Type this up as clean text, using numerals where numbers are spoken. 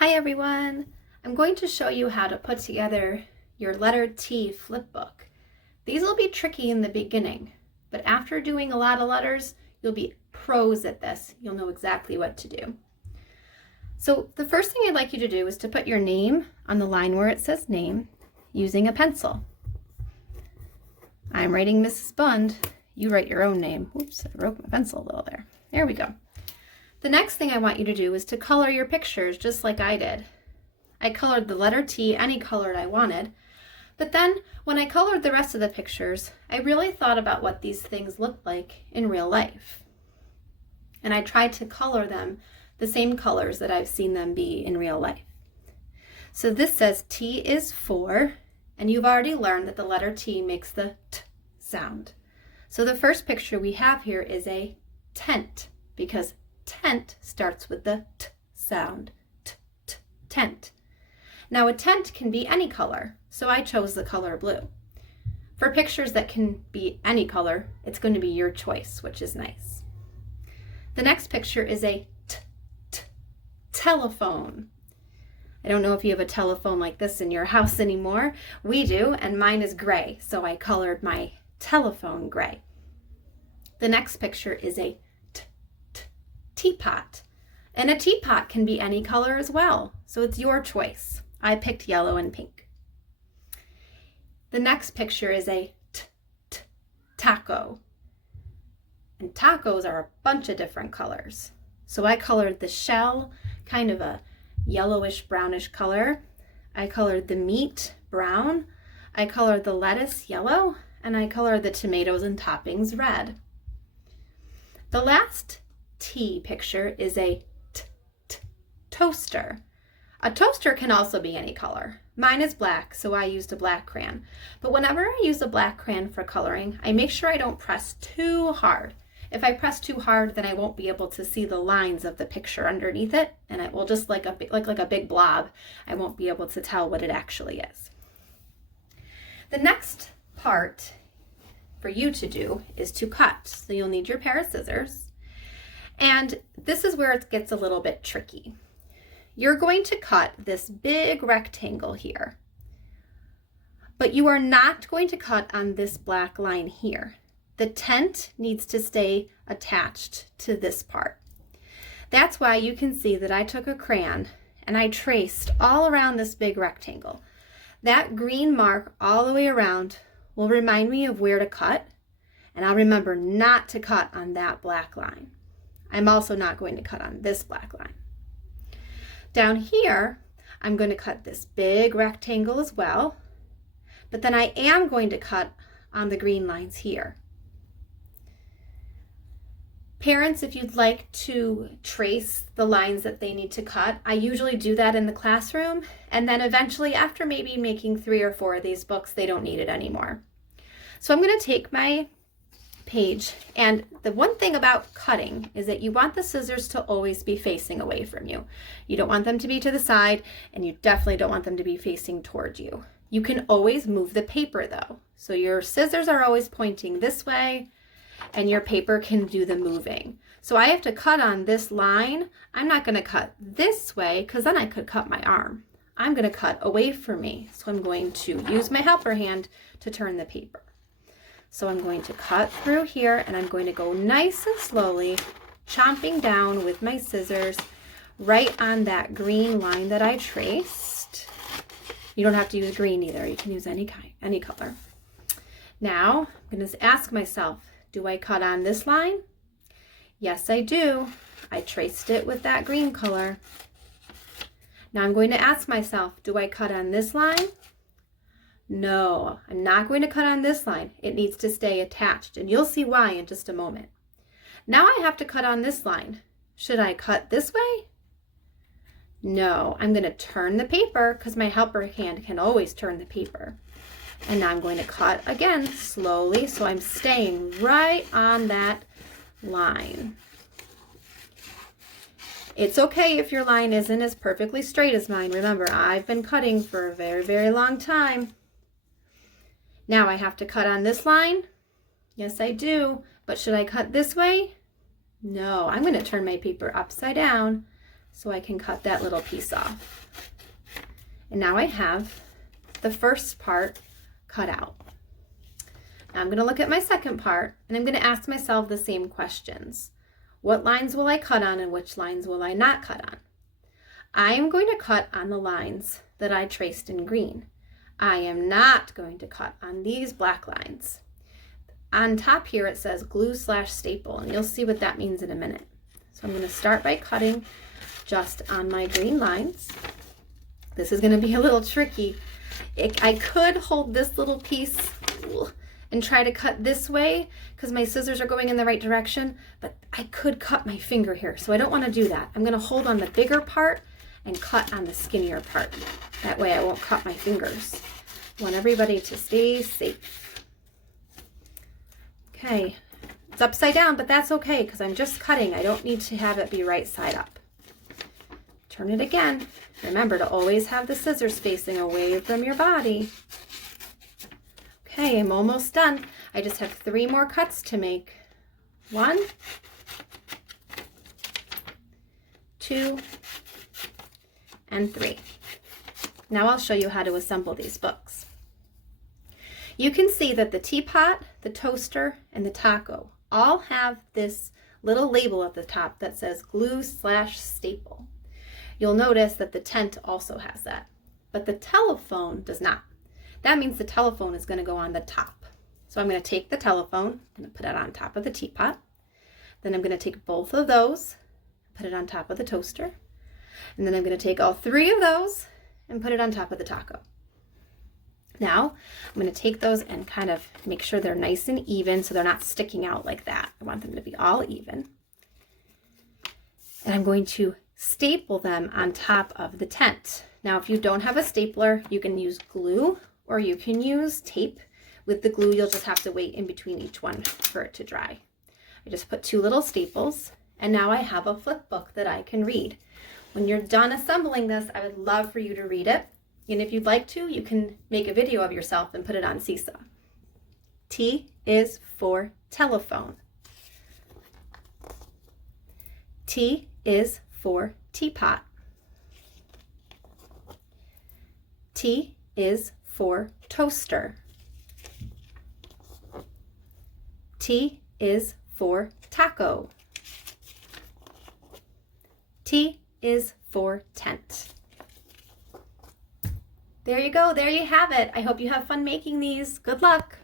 Hi everyone! I'm going to show you how to put together your letter T flip book. These will be tricky in the beginning, but after doing a lot of letters, you'll be pros at this. You'll know exactly what to do. So the first thing I'd like you to do is to put your name on the line where it says name using a pencil. I'm writing Mrs. Bund. You write your own name. Oops, I broke my pencil a little there. There we go. The next thing I want you to do is to color your pictures just like I did. I colored the letter T any color I wanted, but then when I colored the rest of the pictures, I really thought about what these things look like in real life. And I tried to color them the same colors that I've seen them be in real life. So this says T is for, and you've already learned that the letter T makes the T sound. So the first picture we have here is a tent, because tent starts with the T sound. T, T, tent. Now a tent can be any color, so I chose the color blue. For pictures that can be any color, it's going to be your choice, which is nice. The next picture is a telephone. I don't know if you have a telephone like this in your house anymore. We do, and mine is gray, so I colored my telephone gray. The next picture is a teapot. And a teapot can be any color as well, so it's your choice. I picked yellow and pink. The next picture is a taco. And tacos are a bunch of different colors. So I colored the shell kind of a yellowish brownish color. I colored the meat brown. I colored the lettuce yellow, and I colored the tomatoes and toppings red. The last T picture is a toaster. A toaster can also be any color. Mine is black, so I used a black crayon. But whenever I use a black crayon for coloring, I make sure I don't press too hard. If I press too hard, then I won't be able to see the lines of the picture underneath it, and it will just like a big blob. I won't be able to tell what it actually is. The next part for you to do is to cut. So you'll need your pair of scissors. And this is where it gets a little bit tricky. You're going to cut this big rectangle here, but you are not going to cut on this black line here. The tent needs to stay attached to this part. That's why you can see that I took a crayon and I traced all around this big rectangle. That green mark all the way around will remind me of where to cut, and I'll remember not to cut on that black line. I'm also not going to cut on this black line. Down here, I'm going to cut this big rectangle as well, but then I am going to cut on the green lines here. Parents, if you'd like to trace the lines that they need to cut, I usually do that in the classroom, and then eventually after maybe making 3 or 4 of these books, they don't need it anymore. So I'm going to take my page, and the one thing about cutting is that you want the scissors to always be facing away from you. You don't want them to be to the side, and you definitely don't want them to be facing towards you. You can always move the paper though. So your scissors are always pointing this way, and your paper can do the moving. So I have to cut on this line. I'm not going to cut this way because then I could cut my arm. I'm going to cut away from me. So I'm going to use my helper hand to turn the paper. So I'm going to cut through here, and I'm going to go nice and slowly, chomping down with my scissors right on that green line that I traced. You don't have to use green either. You can use any color. Now I'm going to ask myself, do I cut on this line? Yes, I do. I traced it with that green color. Now I'm going to ask myself, do I cut on this line? No, I'm not going to cut on this line. It needs to stay attached, and you'll see why in just a moment. Now I have to cut on this line. Should I cut this way? No, I'm going to turn the paper because my helper hand can always turn the paper. And now I'm going to cut again slowly, so I'm staying right on that line. It's okay if your line isn't as perfectly straight as mine. Remember, I've been cutting for a very, very long time. Now I have to cut on this line. Yes, I do. But should I cut this way? No, I'm going to turn my paper upside down so I can cut that little piece off. And now I have the first part cut out. Now I'm going to look at my second part, and I'm going to ask myself the same questions. What lines will I cut on and which lines will I not cut on? I am going to cut on the lines that I traced in green. I am not going to cut on these black lines. On top here it says glue/staple, and you'll see what that means in a minute. So I'm going to start by cutting just on my green lines. This is going to be a little tricky. I could hold this little piece and try to cut this way because my scissors are going in the right direction, but I could cut my finger here, so I don't want to do that. I'm going to hold on the bigger part and cut on the skinnier part. That way I won't cut my fingers. I want everybody to stay safe. Okay, it's upside down, but that's okay because I'm just cutting. I don't need to have it be right side up. Turn it again. Remember to always have the scissors facing away from your body. Okay, I'm almost done. I just have 3 more cuts to make. 1, 2, and 3. Now I'll show you how to assemble these books. You can see that the teapot, the toaster, and the taco all have this little label at the top that says glue/staple. You'll notice that the tent also has that, but the telephone does not. That means the telephone is going to go on the top. So I'm going to take the telephone and put it on top of the teapot. Then I'm going to take both of those, put it on top of the toaster. And then I'm going to take all 3 of those and put it on top of the taco. Now I'm going to take those and kind of make sure they're nice and even so they're not sticking out like that. I want them to be all even. And I'm going to staple them on top of the tent. Now, if you don't have a stapler, you can use glue or you can use tape. With the glue, you'll just have to wait in between each one for it to dry. I just put 2 little staples, and now I have a flip book that I can read. When you're done assembling this, I would love for you to read it. And if you'd like to, you can make a video of yourself and put it on Seesaw. T is for telephone. T is for teapot. T is for toaster. T is for taco. T is for tent. There you go. There you have it. I hope you have fun making these. Good luck.